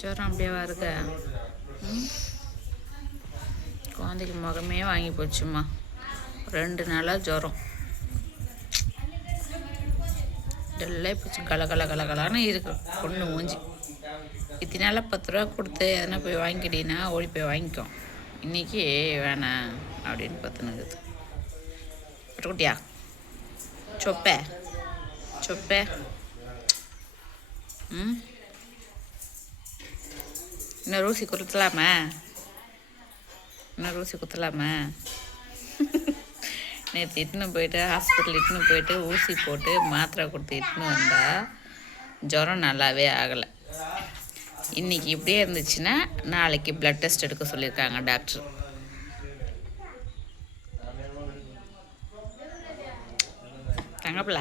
ஜுரம் அப்படியே வருக. குழந்தைக்கு முகமே வாங்கி போச்சுமா. 2 நாளாக ஜுரம். டெல்லாம் போச்சு. கலகலன்னு இருக்கு பொண்ணு மூஞ்சி. இத்தனை நாளாக 10 ரூபா கொடுத்து எதனா போய் வாங்கிக்கிட்டீங்கன்னா ஓடி போய் வாங்கிக்கோ. இன்றைக்கி வேணாம் அப்படின்னு பார்த்துனுக்குது. குட்டியா சொப்பே இன்னும் ஊசி குத்தலாமா? நேற்று இட்டுன்னு போயிட்டு ஹாஸ்பிட்டல் இட்டுன்னு போயிட்டு ஊசி போட்டு மாத்திரை கொடுத்து இட்டுன்னு வந்தால் ஜுரம் நல்லாவே ஆகலை. இன்றைக்கி இப்படியே இருந்துச்சுன்னா நாளைக்கு ப்ளட் டெஸ்ட் எடுக்க சொல்லியிருக்காங்க டாக்டர். தங்கப்பிள்ள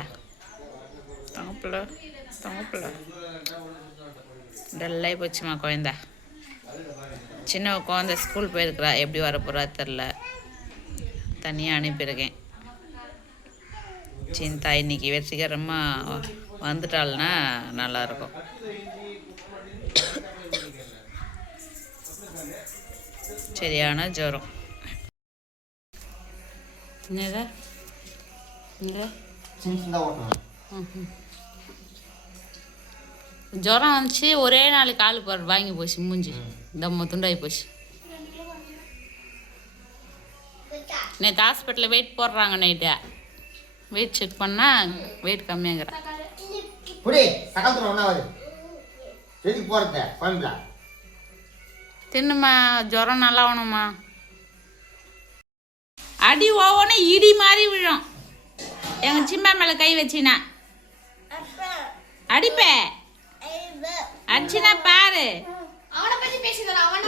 டல்லாகி போச்சுமா குழந்த. சின்ன குழந்த ஸ்கூல் போயிருக்கிறா, எப்படி வரப்போகிறா தெரில. தனியாக அனுப்பியிருக்கேன். சிந்தா இன்னைக்கு வெற்றிகரமாக வந்துட்டாள்னா நல்லாயிருக்கும். சரியான ஜுரம். ஜுரம் வந்துச்சு. ஒரே நாளைக்கு காலு போகிற வாங்கி போச்சு. மூஞ்சி தம்ம துண்டாகி போச்சு. நேற்று ஹாஸ்பிட்டலில் வெயிட் போடுறாங்க. நைட்டு வெயிட் செக் பண்ணால் வெயிட் கம்மியாங்கிறேன். தின்னுமா, ஜுரம் நல்லா ஆகணுமா. அடி ஓவனா இடி மாதிரி விழும். எங்கள் சிம்மா மேலே கை வச்சினா அடிப்பே. அடிச்சுனா பாரு,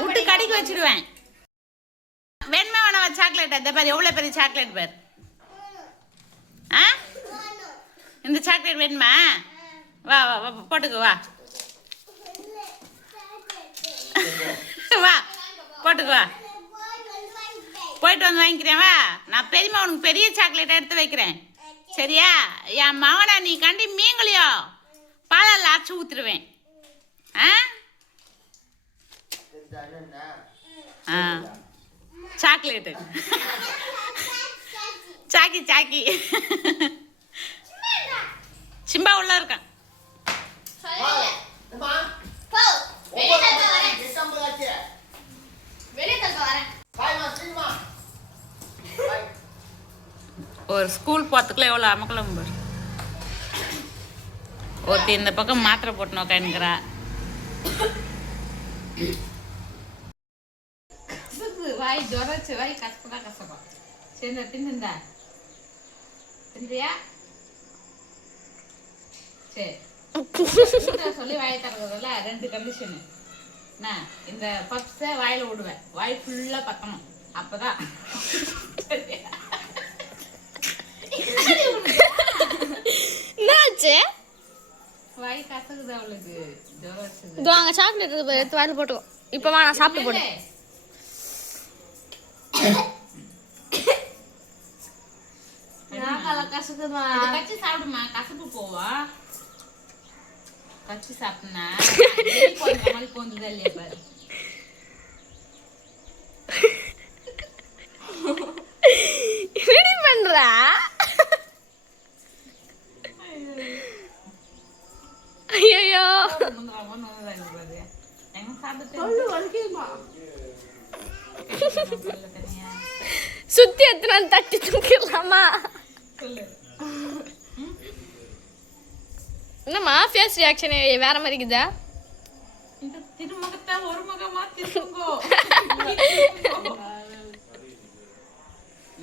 விட்டு கடிக்க வச்சிடுவேன். வேணுமா வேணாவா சாக்லேட்? அந்த பாரு எவ்வளோ பெரிய சாக்லேட் பாரு. இந்த சாக்லேட் வேணுமா? வா வா வா போட்டுக்கு வா வா போட்டுக்கு வா. போயிட்டு வந்து வாங்கிக்கிறேன் வா. நான் பெரியம்மா உனக்கு பெரிய சாக்லேட் எடுத்து வைக்கிறேன் சரியா? என் மகனை நீ கண்டி மீங்களையோ பாலால் அரைச்சி ஊற்றுருவேன். சாக்லேட்டு சாக்கி சிம்பா உள்ள இருக்கான். ஒரு ஸ்கூல் போகிறதுக்குள்ள எவ்வளோ அமக்கலம் பாரு. ஒருத்தி இந்த பக்கம் மாத்திரை போட்டு நோக்கானுங்கிறா. வாய் ஜொரச்சு, வாய் கசப்பா சரி தின்னுந்தா தின்றியா? சரி சொல்லி வாயை தரதுல 2 கண்டிஷனு. நான் இந்த பப்ஸை வாயில விடுவேன். வாய் ஃபுல்லாக பத்தணும். அப்போதான் வாய் கசக்குது அவளுக்கு. ஜுரம் சாக்லேட் எடுத்து வாயில் போட்டுக்கோ. இப்போ வா நான் சாப்பிட்டு போடு. கசக்குமா, கச்சி சாப்பிடுமா. கசப்பு போவா கச்சி சாப்பிட்டா மாதிரி போந்துதா இல்லையா பாரு. என்ன பண்றா? ஐயோ சுத்தி எத்தனை தட்டி தூக்கிடலாமா? என்னம்மா ஃபேஸ் ரியாக்ஷன் வேற மாதிரி இருக்குதா? திருமுகத்தை ஒரு முகமா திரும்புங்கோ.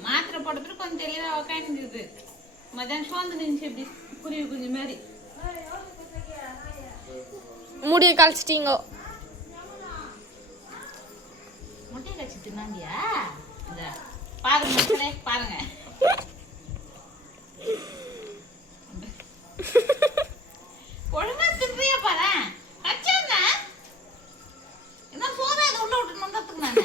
மாத்திரை போட்டதுக்கு கொஞ்சம் தெளிவா உக்காந்துருது. மதியானம் சோர்ந்து நின்று இப்படி குருவி குஞ்சு மாதிரி முடிய கழிச்சிட்டீங்கோ. முட்டையை கழிச்சு தின்னாண்டியா? பாருங்க மக்களே பாருங்க. ஒழுங்கா தின்றியா பாரு. கச்சாந்தா என்ன சோதா இதை உள்ள விட்டு நொந்தத்துக்கு நான்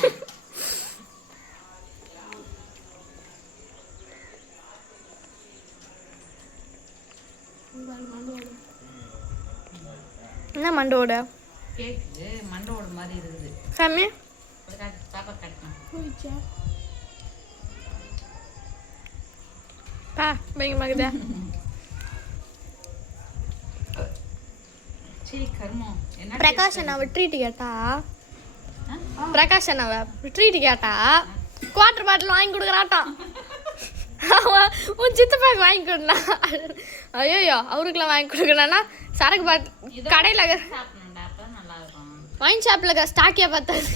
என்ன மண்டோட கேக்கு மண்டோட மாதிரி இருக்குது. சாமி பாப்பா காட்டணும். பா பயங்கரமாக்குதா. சரி கர்மம் என்ன பிரகாஷ் அண்ணாவை ட்ரீட் கேட்டா பிரகாஷ் அண்ணாவை ட்ரீட் கேட்டா குவாட்டர் பாட்டில் வாங்கி கொடுக்குறாட்டான். அவன் உன் சித்தப்பாக்கு வாங்கி கொடுனா. ஐயோ அவருக்குலாம் வாங்கி கொடுக்கணும்னா சரக்கு பாட்டில் கடையில் சாப்பிடணும்டா, அப்பதான் நல்லா இருக்கும். வைன் ஷாப்பில் ஸ்டாக்கியா பார்த்தாது.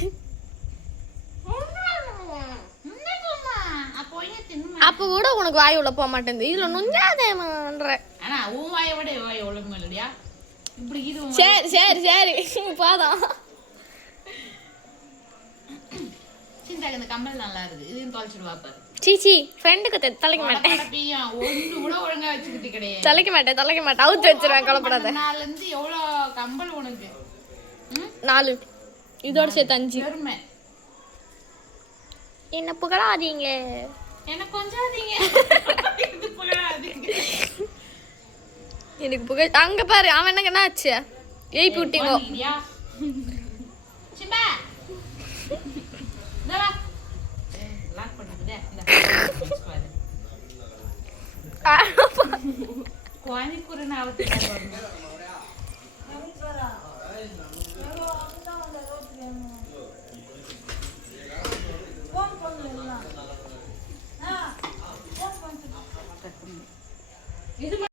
அப்போ கூட உனக்கு வாய் உள்ள போக மாட்டேங்குது. இதில் நுஞ்சாதேன்ற. ஆனா உன் வாயை விட வாய் ஒழுங்கு இல்லையா? இப்படி இது சரி சரி சரி போதும். சிந்தாக்கு இந்த கம்பல் நல்லா இருக்கு. இதையும் தொலைச்சிட்டு வாப்பாரு. சீச்சி ஃப்ரெண்டுக்கு தலைக்க மாட்டேன். ஒண்ணு கூட ஒழுங்கா வச்சுக்கிட்டு கிடையாது. தலைக்க மாட்டேன் அவுத்து வச்சிருவேன். கவலைப்படாத. 4 இருந்து எவ்வளோ கம்பல் உனக்கு? 4 இதோட சேர்த்து 5. பெருமை. என்ன புகழாதீங்க. என்ன கொஞ்சாதீங்க. இது புகழாதீங்க. எனக்கு புகழ் அங்க பாரு. அவன் என்ன ஆச்சு? ஏய் புட்டிங்கோ. சிம்பா. டா. லாக் பண்ணிடுதே. இந்த. கோயம்புத்தூர் நாவத்துக்கு வரணும்.